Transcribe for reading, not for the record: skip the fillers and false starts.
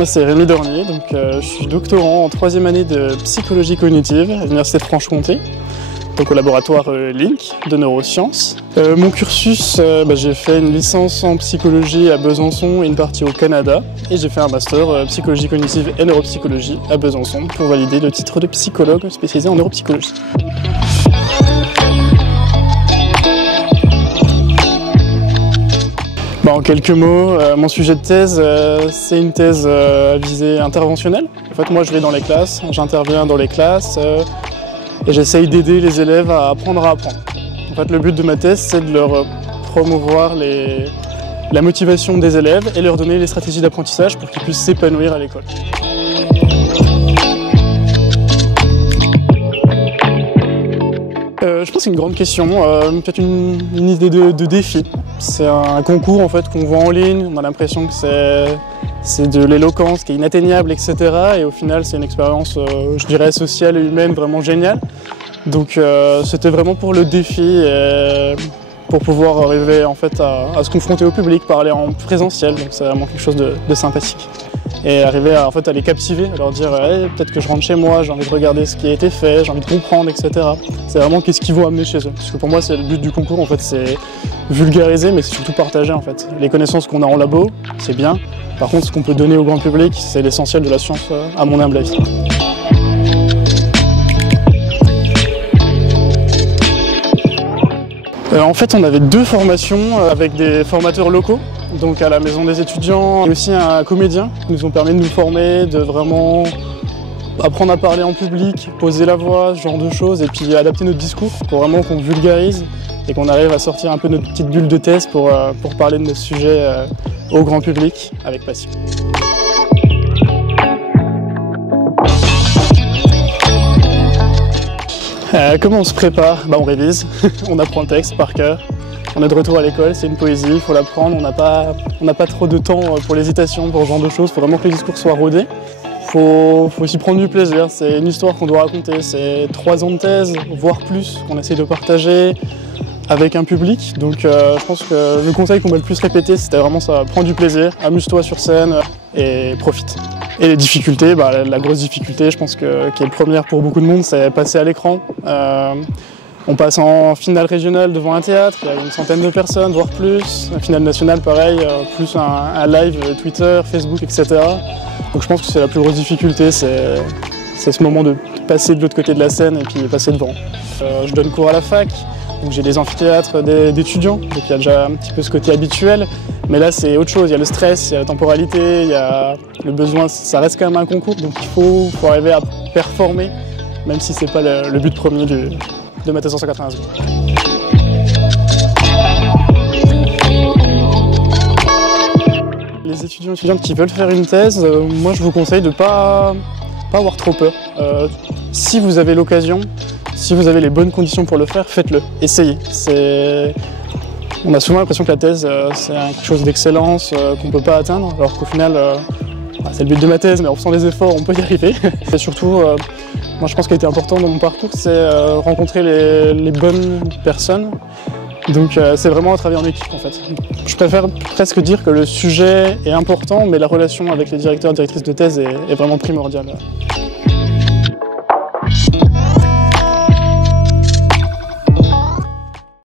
moi c'est Rémi Dornier, donc je suis doctorant en 3e année de psychologie cognitive à l'Université de Franche-Comté, donc au laboratoire Link de neurosciences. Mon cursus, j'ai fait une licence en psychologie à Besançon et une partie au Canada, et j'ai fait un master psychologie cognitive et neuropsychologie à Besançon pour valider le titre de psychologue spécialisé en neuropsychologie. En quelques mots, mon sujet de thèse, c'est une thèse à visée interventionnelle. En fait, moi je vais dans les classes, j'interviens dans les classes et j'essaye d'aider les élèves à apprendre à apprendre. En fait, le but de ma thèse, c'est de leur promouvoir la motivation des élèves et leur donner les stratégies d'apprentissage pour qu'ils puissent s'épanouir à l'école. Je pense que c'est une grande question, peut-être une idée de défi. C'est un concours en fait qu'on voit en ligne, on a l'impression que c'est de l'éloquence qui est inatteignable, etc. Et au final c'est une expérience, je dirais, sociale et humaine vraiment géniale. Donc c'était vraiment pour le défi, et pour pouvoir arriver en fait à se confronter au public, parler en présentiel, donc c'est vraiment quelque chose de sympathique. Et arriver à les captiver, à leur dire hey, peut-être que je rentre chez moi, j'ai envie de regarder ce qui a été fait, j'ai envie de comprendre, etc. C'est vraiment qu'est-ce qu'ils vont amener chez eux. Parce que pour moi, c'est le but du concours, en fait, c'est vulgariser, mais c'est surtout partager, en fait. Les connaissances qu'on a en labo, c'est bien. Par contre, ce qu'on peut donner au grand public, c'est l'essentiel de la science, à mon humble avis. En fait, on avait 2 formations avec des formateurs locaux, donc à la maison des étudiants, et aussi un comédien qui nous ont permis de nous former, de vraiment apprendre à parler en public, poser la voix, ce genre de choses, et puis adapter notre discours pour vraiment qu'on vulgarise et qu'on arrive à sortir un peu notre petite bulle de thèse pour parler de nos sujets au grand public avec passion. Comment on se prépare? On révise, on apprend le texte par cœur. On est de retour à l'école, c'est une poésie, il faut l'apprendre, on n'a pas trop de temps pour l'hésitation, pour ce genre de choses, il faut vraiment que le discours soit rodé. Il faut aussi prendre du plaisir, c'est une histoire qu'on doit raconter, c'est 3 ans de thèse, voire plus, qu'on essaie de partager avec un public. Donc je pense que le conseil qu'on m'a le plus répété, c'était vraiment ça, prends du plaisir, amuse-toi sur scène et profite. Et les difficultés, la grosse difficulté, je pense qui est première pour beaucoup de monde, c'est passer à l'écran. On passe en finale régionale devant un théâtre, il y a une centaine de personnes, voire plus. La finale nationale, pareil, plus un live Twitter, Facebook, etc. Donc je pense que c'est la plus grosse difficulté, c'est ce moment de passer de l'autre côté de la scène et puis passer devant. Je donne cours à la fac, donc j'ai des amphithéâtres d'étudiants, donc il y a déjà un petit peu ce côté habituel. Mais là c'est autre chose, il y a le stress, il y a la temporalité, il y a le besoin, ça reste quand même un concours, donc il faut arriver à performer, même si c'est pas le but premier de ma thèse en 180 secondes. Les étudiants et étudiantes qui veulent faire une thèse, moi je vous conseille de ne pas avoir trop peur. Si vous avez l'occasion, si vous avez les bonnes conditions pour le faire, faites-le, essayez. On a souvent l'impression que la thèse c'est quelque chose d'excellence qu'on ne peut pas atteindre, alors qu'au final, c'est le but de ma thèse, mais en faisant des efforts, on peut y arriver. Et surtout, moi je pense qu'il a été important dans mon parcours, c'est rencontrer les bonnes personnes. Donc c'est vraiment à travailler en équipe en fait. Je préfère presque dire que le sujet est important, mais la relation avec les directeurs et directrices de thèse est vraiment primordiale.